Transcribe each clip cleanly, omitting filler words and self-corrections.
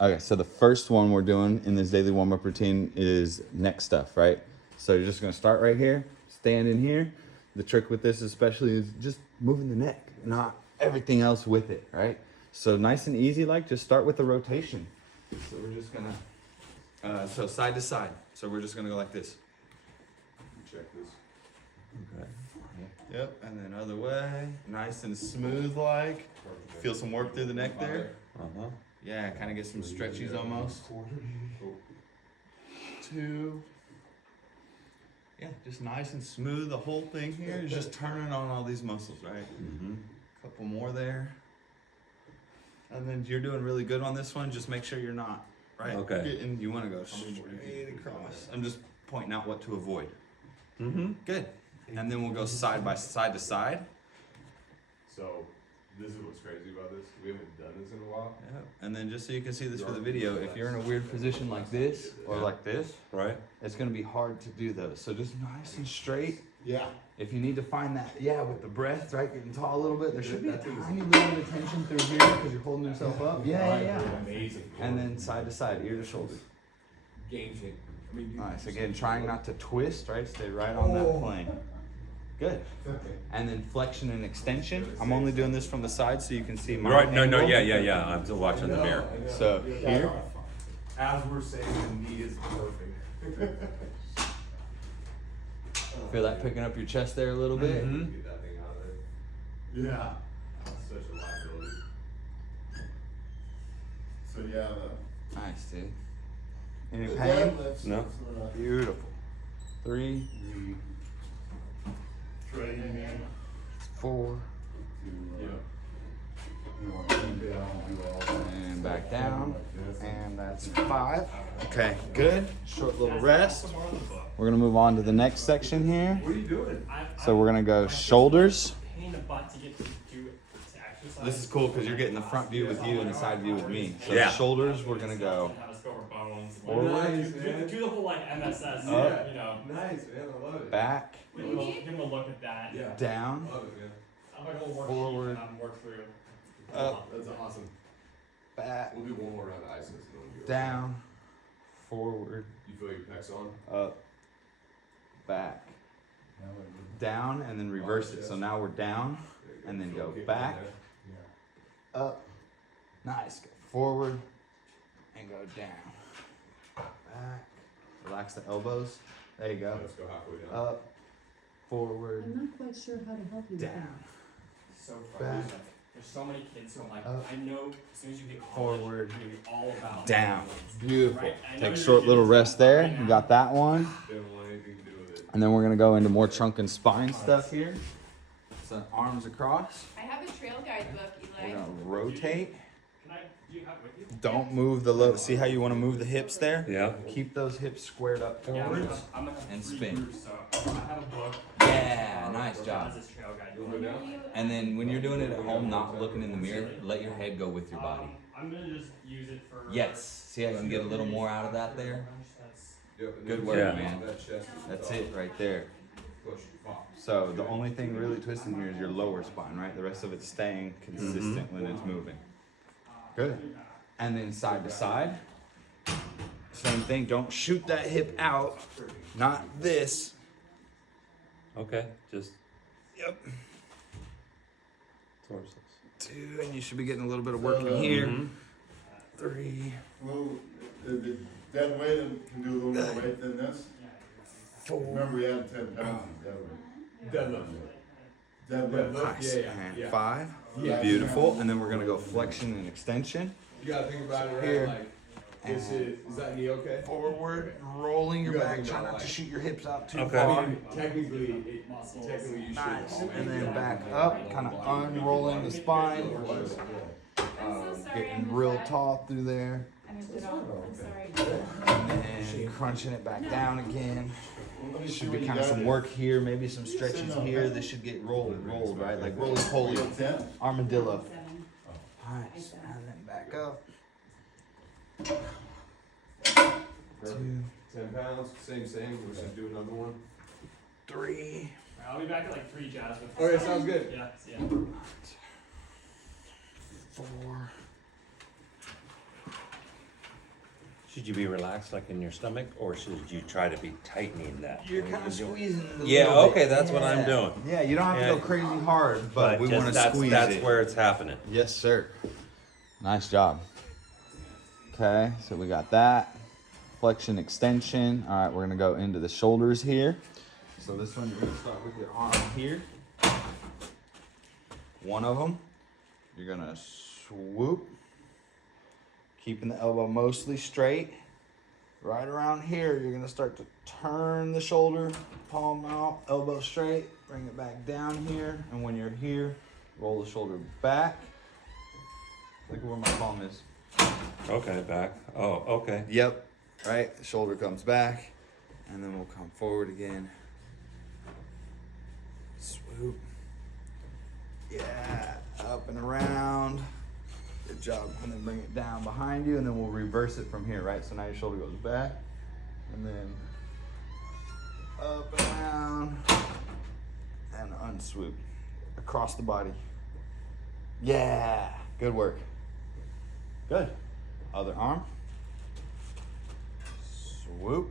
Okay, so the first one we're doing in this daily warm-up routine is neck stuff, right? So you're just gonna start right here, stand in here. The trick with this especially is just moving the neck, not everything else with it, right? So nice and easy, like just start with the rotation. So we're just gonna, so side to side. So we're just gonna go like this. Check this. Okay. Yep, and then other way, nice and smooth like. Feel some work through the neck there. Uh-huh. Yeah, kind of get some stretchies almost. 2. Yeah, just nice and smooth. The whole thing here is just turning on all these muscles, right? Mm-hmm. Couple more there. And then you're doing really good on this one. Just make sure you're not, right? Okay. And you want to go straight across. I'm just pointing out what to avoid. Mm-hmm. Good. And then we'll go side by side to side. So, this is what's crazy about this. We haven't done this in a while. Yep. And then just so you can see this for the video, if you're in a weird position like this or like this, Right. it's gonna be hard to do those. So just nice and straight. Yeah. If you need to find that, yeah, with the breath, right, getting tall a little bit, there should be a tiny little bit of tension through here because you're holding yourself up. Yeah. Amazing. And then side to side, ear to shoulder. Game changer. I mean, Nice. Again, trying not to twist, right? Stay right on that plane. Good. And then flexion and extension. I'm only doing this from the side so you can see my Right. No. angle. Yeah. I'm still watching the mirror. So here. As we're saying, the knee is perfect. Feel that picking up your chest there a little bit? Mhm. Get that thing out of there. Yeah. Such a liability. So yeah, Nice, dude. Any the pain? deadlifts, No. Beautiful. 3, training. 4, Yeah. and back down. And that's 5. Okay, good. Short little rest. We're gonna move on to the next section here. What are you doing? So we're gonna go shoulders. Pain in the butt to get to do it to exercise. This is cool because you're getting the front view with you and the side view with me. So Yeah. the shoulders, we're gonna go How to score bones. forward, Nice, man. Do the whole like MSS. Up. You know. Nice, man. I love it. back, Give him a look at that. Yeah. down, Love it, man. I'm gonna go work Forward. work through. up, That's awesome. back, We'll do one more round of ice and then we'll go. down, forward, You feel your pecs on? up, back, down, and then reverse it. So now we're down, There you and then Feel go a kick back, in there. up, nice, go forward, and go down, back, relax the elbows, there you go, Let's go halfway down. up, forward, I'm not quite sure how to help you with that. down, So Back. frustrating. There's so many kids who I'm like, Up. I know as soon as you get Forward. college, you're gonna be all about down, weights. beautiful. Right? I know Take a you're short gonna little get rest stuff there, right you now. got that one. Didn't want anything to do with it. And then we're gonna go into more trunk and spine stuff here. So arms across. I have a trail guide book, We're Eli. gonna rotate. Can I do you have it with you? Don't move the low. See how you want to move the hips there? Yeah. Keep those hips squared up Yeah, forwards. I'm gonna have and 3 spin. groups, so I have a book. Yeah, nice that job. has this trail guide. You wanna go down? And then when you're doing it at home, not looking in the mirror, let your head go with your body. I'm gonna just use it for. Yes. See how you can get a little more out of that there? That's- Yep, and Good then work, Yeah. man. that chest That's it right there. push, pop. So the only thing really twisting here is your lower spine, right? The rest of it's staying consistent when it's moving. Good. And then side to side. Same thing. Don't shoot that hip out. Not this. Okay. Just Yep. torsos. 2, and you should be getting a little bit of work in here. Mhm. 3, Well, the dead weight can do a little more weight than this. 4. Remember, we had 10 pounds of dead weight. Deadlift. Dead weight. Nice. Yeah, And yeah. 5. Yeah. Beautiful. And then we're gonna go flexion and extension. You gotta think about it, Here. right? Like, this is that knee okay? Forward, rolling your You gotta back. think Try about not to like- shoot your hips out too Okay. I far. mean, technically you Nice. should. And then back up, kind of unrolling the spine. I'm so sorry. Getting real tall through there. I moved it all. I'm sorry. And then crunching it back down again. Should be kind of some work here, maybe some stretches here. This should get rolled, right? Like roly poly, 10? armadillo. 7. Nice. And then back up. 2. 10 pounds, same. We're just do another one. 3. I'll be back at like 3 jazz with. Okay, sounds good. Yeah. Yeah. 4. Should you be relaxed like in your stomach, or should you try to be tightening that? You're kind of squeezing it a Yeah, little bit. okay, that's what I'm Yeah. doing. Yeah, you don't have Yeah. to go crazy hard, but we just want to squeeze that's it. where it's happening. Yes, sir. Nice job. Okay, so we got that. Flexion, extension. All right, we're gonna go into the shoulders here. So this one, you're gonna start with your arm here. One of them, you're gonna swoop, keeping the elbow mostly straight. Right around here, you're gonna start to turn the shoulder, palm out, elbow straight, bring it back down here, and when you're here, roll the shoulder back. Look at where my palm is. Okay, back. Oh, okay. Yep. Right, the shoulder comes back, and then we'll come forward again. Swoop. Yeah, up and around. Good job. And then bring it down behind you, and then we'll reverse it from here, right? So now your shoulder goes back, and then up and around, and unswoop across the body. Yeah, good work. Good. Other arm. Swoop.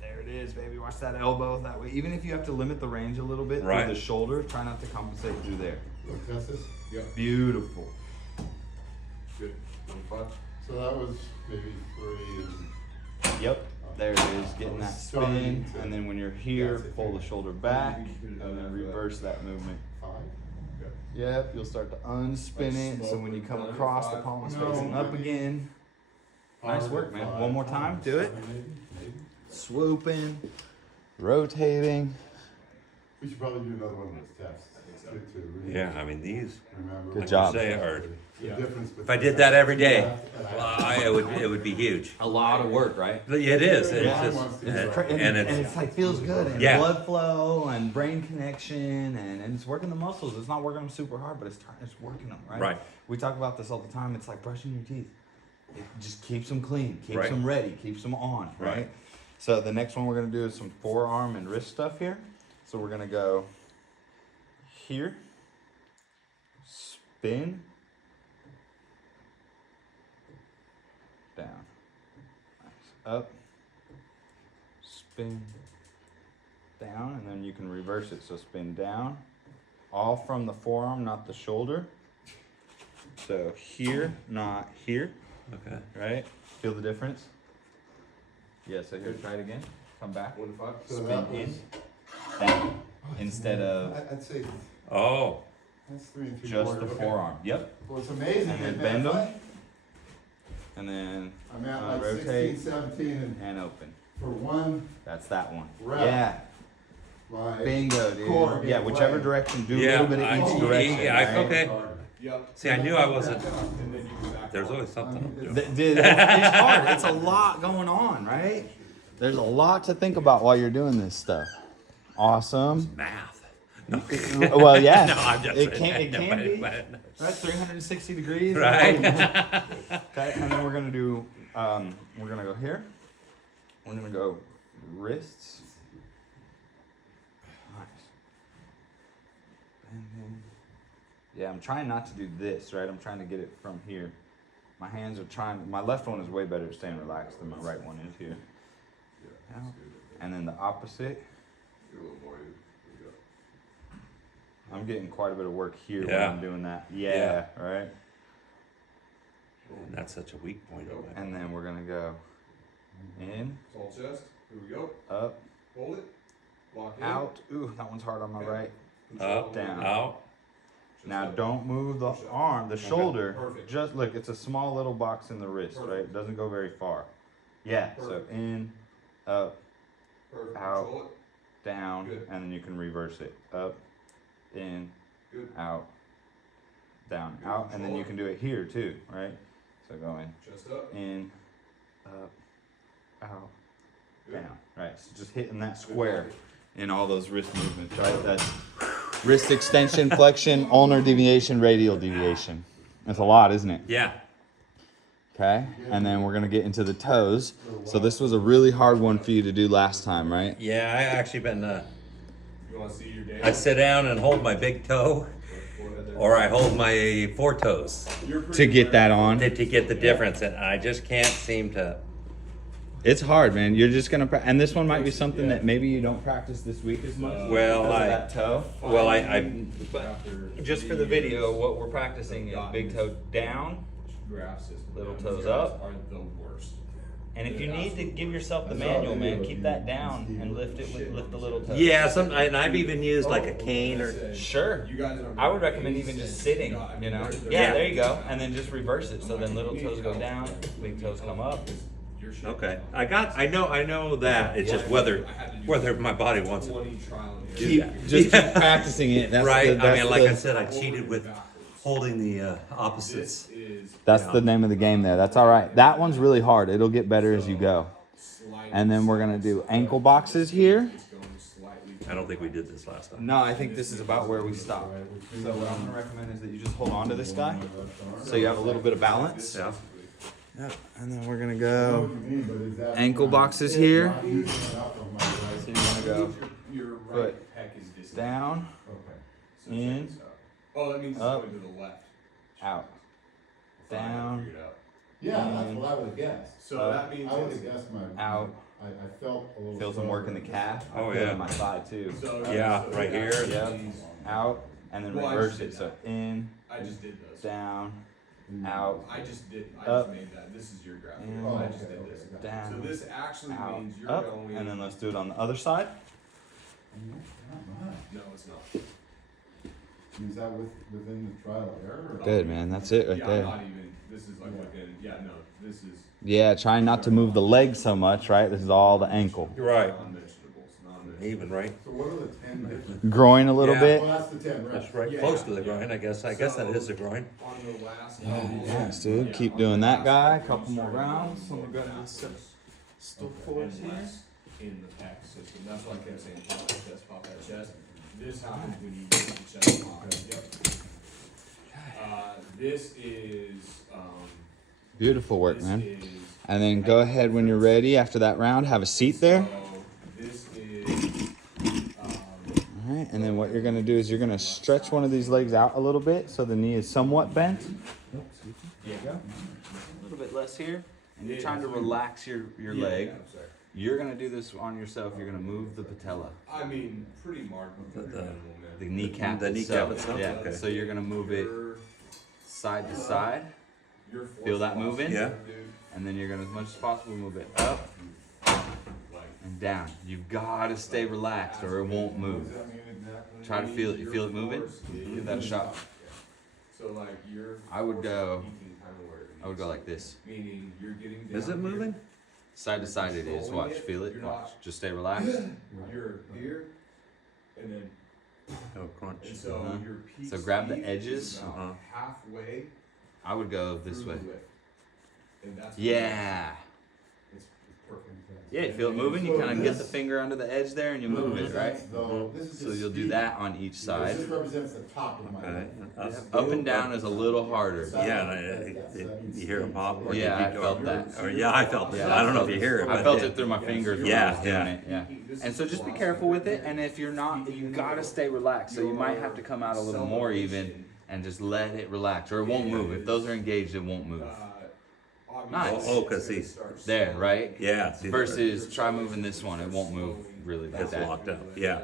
There it is, baby. Watch that elbow that way. Even if you have to limit the range a little bit Right. through the shoulder, try not to compensate through there. Look, that's this. Yep. Beautiful. Good. 25. So that was maybe 3 and. Yep. There it is, getting that spin. Starting to- And then when you're here, That's it. pull the shoulder back, and then reverse that movement. 5? Yep, you'll start to unspin it. So when you come across, the palm is facing up again. Nice work, man. One more time. Do it. Maybe. Swooping, rotating. We should probably do another one of those tests. To really Yeah, I mean these. remember Good what job. You say are. the difference If I did that every day, between it would be huge. A lot of work, right? It is. It's Yeah. just, And it's like feels good, and Yeah. blood flow and brain connection, and it's working the muscles. It's not working them super hard, but it's working them, right? Right. We talk about this all the time. It's like brushing your teeth. It just keeps them clean, keeps Right. them ready, keeps them on, right? Right. So the next one we're gonna do is some forearm and wrist stuff here. So we're gonna go here, spin, down, nice, up, spin, down, and then you can reverse it. So spin down, all from the forearm, not the shoulder. So here, not here, okay. right? Feel the difference? Yeah, so here, try it again. Come back. 25. So Spin that was, in, down, instead of I'd say Oh, that's 3 and 3/4. just the Okay. forearm. Yep. Well, it's amazing. And then isn't it? bend 'em. And then I'm at like rotate. 16, 17, and and open. for one, That's that one. Rep. Yeah. my Bingo, dude. core Yeah, gave whichever way. direction. Do a yeah. little bit of each direction. right? Okay. Yep. See, I knew I wasn't. And then you can back There's off. always something. to do. Dude, it's hard. It's a lot going on, right? There's a lot to think about while you're doing this stuff. Awesome. Math. No. Well, yeah. No, I'm just it saying. can be. But- Right, 360 degrees. Right. Okay, and then we're gonna do. We're gonna go here. We're gonna go wrists. Nice. And then, yeah, I'm trying not to do this, right? I'm trying to get it from here. My hands are trying. My left one is way better at staying relaxed than my right one is here. Yeah, Out. that's good. And then the opposite. Do a little more. Here we go. I'm getting quite a bit of work here when Yeah. I'm doing that. Yeah, right. And that's such a weak point. of it. And then we're gonna go in, Tall chest. Here we go. up, Hold it. Lock in. out. Ooh, that one's hard on my right. Control Up, down. out. Just Now up. don't move the arm, the shoulder. Perfect. Just look, it's a small little box in the wrist, right? It doesn't go very far. Yeah, so Perfect. in, up, Perfect. out. Control it. down, Good. and then you can reverse it. Up, in, Good. out, down, Good. out, and then Control you it. can do it here too, right? So go Chest up. in, up, out, Good. down, right? So just hitting that square in all those wrist movements, right? That's wrist extension, flexion, ulnar deviation, radial deviation. That's a lot, isn't it? Yeah. Okay, and then we're gonna get into the toes. So this was a really hard one for you to do last time, right? Yeah, I actually been. You want to see your day? I sit down and hold my big toe or I hold my four toes to get that on. to get the difference, and I just can't seem to. It's hard, man. You're just gonna, and this one might be something that maybe you don't practice this week as much. Well, because of that toe. Well, I But just for the video, what we're practicing is big toe down, Graph system. Little These toes guys up. Are the worst. and if you need to give yourself the manual, man, keep that down and lift it with lift the little toe. yeah, and I've even used like a cane or. Sure. You guys are. I would recommend even just sitting, you know? Yeah, there you go. And then just reverse it. So then little toes go down, big toes come up. Okay, I know that. It's just whether my body wants it. 20 trial and Do Keep, that. just keep practicing it. That's Right. The, that's I mean, like the, I said, I cheated with holding the opposites. This is That's the name of the game there. That's all right. That one's really hard. It'll get better as you go. And then we're going to do ankle boxes here. I don't think we did this last time. No, I think this is about where we stop. So what I'm going to recommend is that you just hold on to this guy so you have a little bit of balance. Yeah. Yeah. And then we're going to go ankle boxes here. So you want to go your foot right pec is distant. down, So in, check this out. Oh, that means it's up, going to the left. out, Fine, I down, figured it out. Yeah, that's what I would have guessed. So Up. that means I would it's- have guessed my. out. I felt a little. Feel some work in the calf. I Oh, feel it yeah. in my thigh too. So, Yeah, so right that here. Yep. means- Out, and then Well, I reverse just it. did So in, I just did those. down, out, I just did. I Up. just made that. This is your graph. And- Oh, I okay, just did this. okay. So down, this actually out, means you're up, going. and then let's do it on the other side. No, it's not. Is that within the trial error? or- Good, man. That's it right Yeah, there. not even. This is like within. Yeah, no. This is Yeah, trying not to move the leg so much, right? This is all the ankle. You're right. non-mentionables. Non-mentionables. Even right. So what are the 10 different? Groin a little Yeah. bit. Well, that's the 10, right? That's right. Yeah. Close to the groin, I guess. I guess that is the groin. On the last. Nice, dude. Keep doing that guy. A couple more rounds. So we're going to still force here. In the PAC system. That's why I kept saying pop that chest, pop that chest. This happens when you get the chest pop. Yep. This is, Beautiful work, this man. is, And then go ahead when you're ready after that round. Have a seat there. so this is, All right, and then what you're gonna do is you're gonna stretch one of these legs out a little bit so the knee is somewhat bent. There you go. A little bit less here. And you're trying to relax your leg. I'm sorry. You're gonna do this on yourself. You're gonna move the patella, I mean, pretty marginal. the kneecap The kneecap itself. itself? Yeah. Okay. So you're gonna move it side to side, Feel that moving? Yeah. and then you're gonna, as much as possible, move it up and down. You've gotta stay relaxed or it won't move. Try to feel it. You feel it moving? Give that a shot. So like you're. I would go- peaking kinda where it I would go needs like this. to. Meaning you're getting. Is down it here. moving? Side to side it is. Watch. Feel it. Watch. Just stay relaxed. You're here, and then, Oh, crunch. and so Uh-huh. your peak. So grab the speed edges. is about Uh-huh. halfway I would go this through way. the width. And that's. Yeah. It's perfect. Yeah, you feel it moving? You kind of get the finger under the edge there and you move it, right? So you'll do that on each side. This represents the top of my Okay. leg. Up and down is a little harder. Yeah, you hear a pop or Yeah, you I keep felt going. that. Or yeah, I felt Yeah, that. I don't know if you hear it. I but felt yeah. it through my fingers when Yeah, I was doing yeah. it. Yeah. And so just be careful with it. And if you're not, you gotta stay relaxed. So you might have to come out a little more even and just let it relax, or it won't move. If those are engaged, it won't move. Nice. Oh, 'cause he- There, right? Yeah. see, Versus try moving this one. It won't move really like It's that. locked up. Yeah.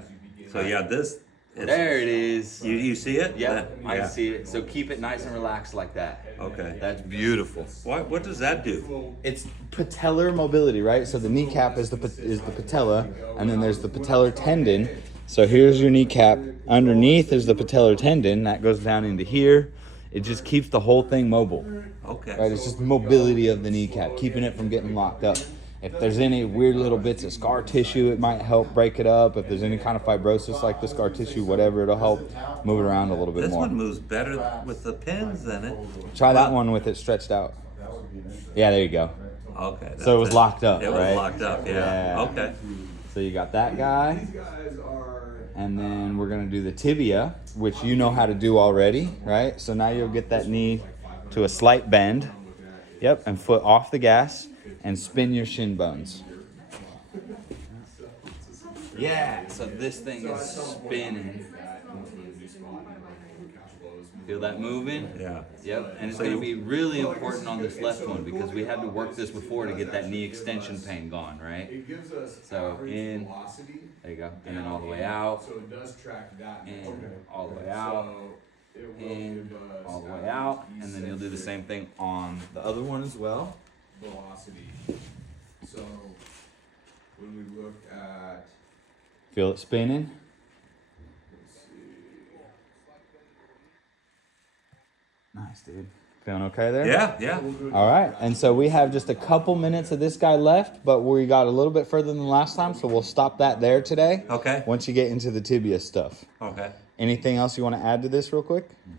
So yeah, this. It's, There it is. You see it? Yep, I Yeah. see it. So keep it nice and relaxed like that. Okay. That's beautiful. What does that do? It's patellar mobility, right? So the kneecap is the patella, and then there's the patellar tendon. So here's your kneecap. Underneath is the patellar tendon that goes down into here. It just keeps the whole thing mobile, Okay. right? It's just mobility of the kneecap, keeping it from getting locked up. If there's any weird little bits of scar tissue, it might help break it up. If there's any kind of fibrosis like the scar tissue, whatever, it'll help move it around a little bit This more. one moves better with the pins than it. Try that one with it stretched out. Yeah, there you go. Okay. So it was that's locked up, It was right? locked up. Yeah. Yeah. Okay. So you got that guy, These guys are. and then we're gonna do the tibia, which you know how to do already, right? So now you'll get that knee to a slight bend. Yep, and foot off the gas, and spin your shin bones. Yeah, so this thing is spinning. Feel that moving? Yeah. Yep, and it's So going to you- be really important on this left one because we had to work this before to get that knee extension pain gone, right? It gives us So average in, velocity. there you go, and then all the way down out, in, so it does track that. in, number. all the way out, So it will in, give us all the way average out, and then you'll do the eccentric same thing on the other one as well. velocity. So when we look at, Feel it spinning? let's see. Nice, dude. Feeling okay there? Yeah, yeah. All right, and so we have just a couple minutes of this guy left, but we got a little bit further than last time, so we'll stop that there today. Okay. Once you get into the tibia stuff. Okay. Anything else you want to add to this real quick? No.